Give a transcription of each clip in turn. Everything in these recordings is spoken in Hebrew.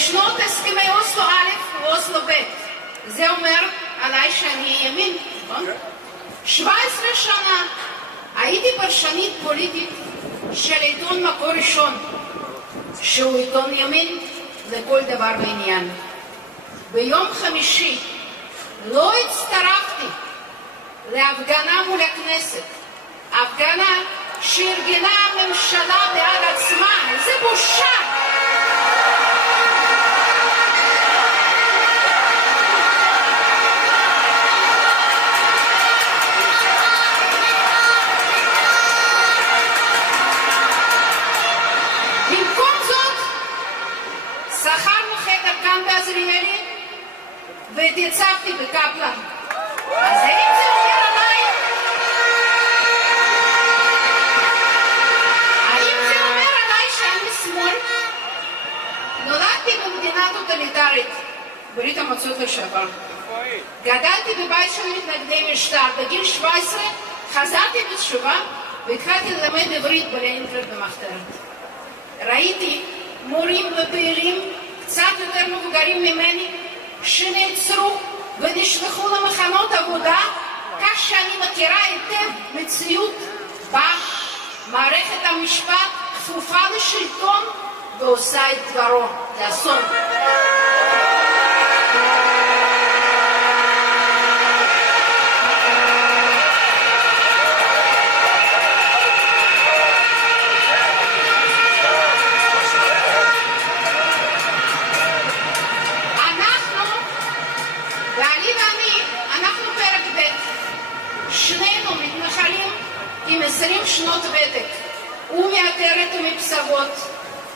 בשנות הסכמי אוסלו א' ואוסלו ב'. זה אומר עליי שאני ימין, נכון? 17 שנה הייתי פרשנית פוליטית של עיתון מקור ראשון, שהוא עיתון ימין לכל דבר ועניין. ביום חמישי לא הצטרפתי להפגנה מול הכנסת, הפגנה שארגנה הממשלה בעד עצמה. איזה בושה! במקום זאת שכרנו חדר כאן בעזריאלי והתייצבתי בקפלן. אז האם זה אומר עליי? האם זה אומר עליי שאני שמאל? נולדתי במדינה טוטליטרית, ברית המועצות לשעבר. גדלתי בבית של מתנגדי משטר. בגיל 17 חזרתי בתשובה והתחלתי ללמד עברית בלנינגרד במחתרת. ראיתי מורים ופעילים קצת יותר מבוגרים ממני שנעצרו ונשלחו למחנות עבודה, כך שאני מכירה היטב מציאות בה מערכת המשפט כפופה לשלטון ועושה את דברו. זה אסון. שנינו מתנחלים עם 20 שנות ותק. הוא מעטרת ומפסגות,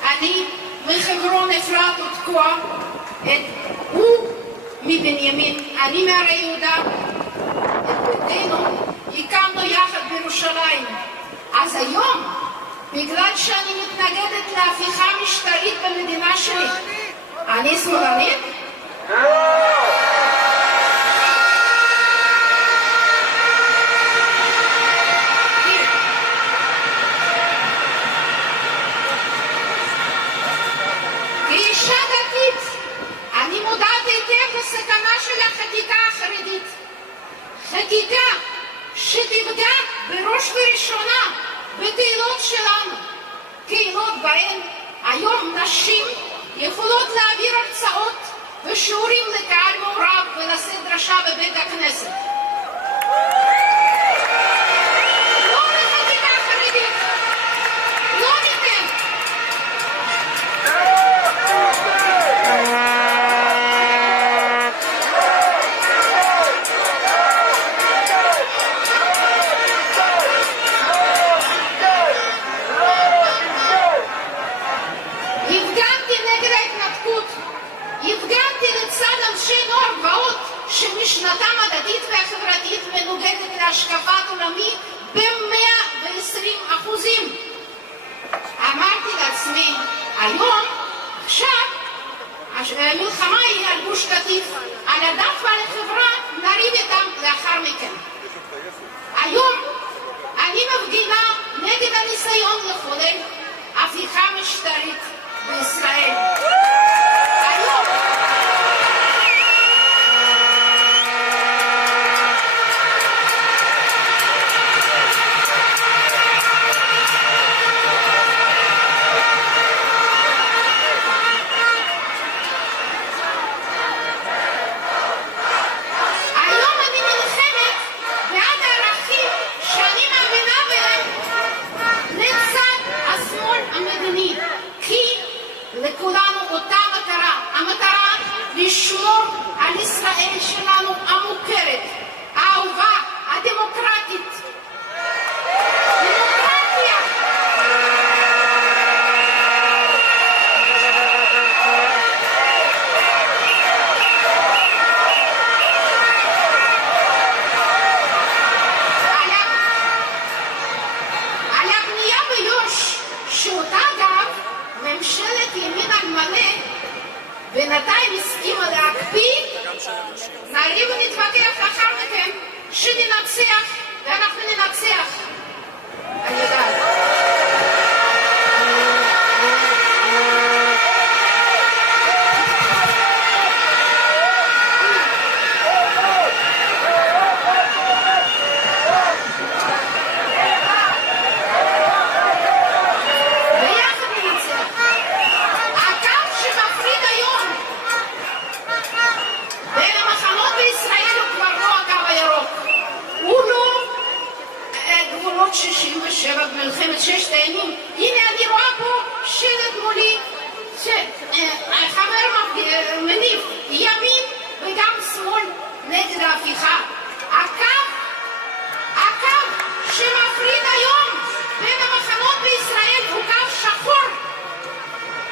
אני מחברון אפרת ותקוע. הוא מבנימין, אני מהרי יהודה. את ביתנו הקמנו יחד בירושלים. אז היום, בגלל שאני מתנגדת להפיכה משטרית במדינה שלי, אני שמאלנית? אני מודעת היטב לסכנה של החקיקה החרדית. חקיקה שתפגע בראש וראשונה בקהילות שלנו. קהילות בהן היום נשים יכולות להעביר הרצאות ושיעורים לקהל מעורב ולשאת דרשה בבית הכנסת. לא לחקיקה החרדית. לא ניתן. שמשנתם הדתית והחברתית מנוגדת להשקפת עולמי ב-120%. אמרתי לעצמי, היום, עכשיו, המלחמה היא על גוש קטיף, על הדת ועל החברה נריב איתם לאחר מכן. היום אני מפגינה נגד הניסיון לחולל הפיכה משטרית בישראל. היום לכולנו אותה מטרה, המטרה לשמור על ישראל שלנו המוכרת, האהובה, הדמוקרטית. דמוקרטיה. על הבנייה ביו"ש, שאותה אגב ממשלת ימין על מלא בינתיים הסכימה להקפיא, נריב ונתווכח לאחר מכן שננצח, ואנחנו ננצח. אני יודעת. נגד ההפיכה. הקו שמפריד היום בין המחנות בישראל הוא קו שחור.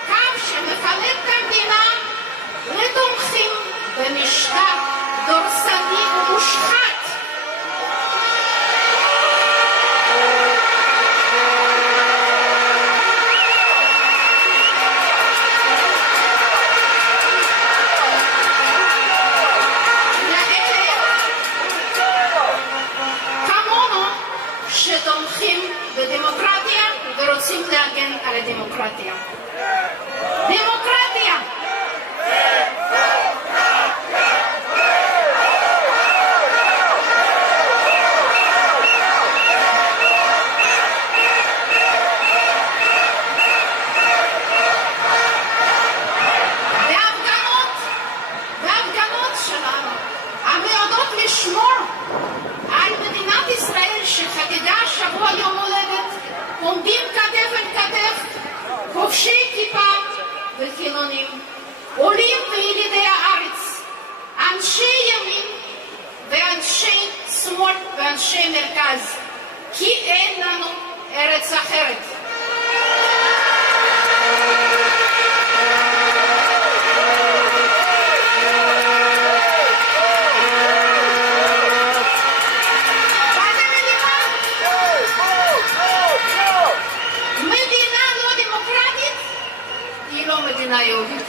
קו שמפלג את המדינה לתומכים במשטר דורסני ומושחת. שתומכים בדמוקרטיה ורוצים להגן על הדמוקרטיה. דמוקרטיה! וההפגנות שלנו המיועדות לשמור על מדינת ישראל שחגגה שבוע יום הולדת, עומדים כתף אל כתף, חובשי כיפה וחילונים, עולים וילידי הארץ, אנשי ימין ואנשי שמאל ואנשי מרכז, כי אין לנו ארץ אחרת. מדינה לא דמוקרטית היא לא מדינה יהודית.